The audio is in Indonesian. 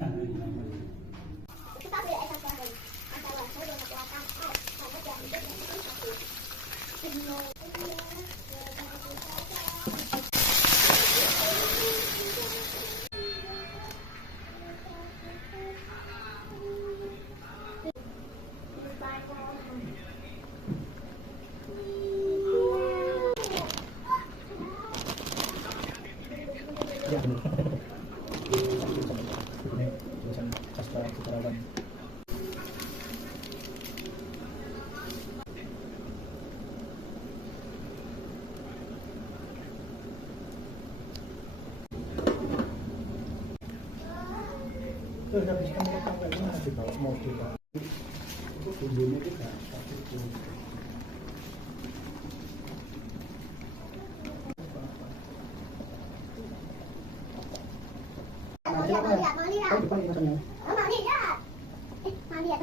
Ya, ini jurusan sastra keperawatan. Terus habis kamu sampai mana dibawa mobil Pak? Itu bumbunya juga pasti itu. Mau lihat. Oh, depan ini makannya. Oh, mau lihat. Mau lihat.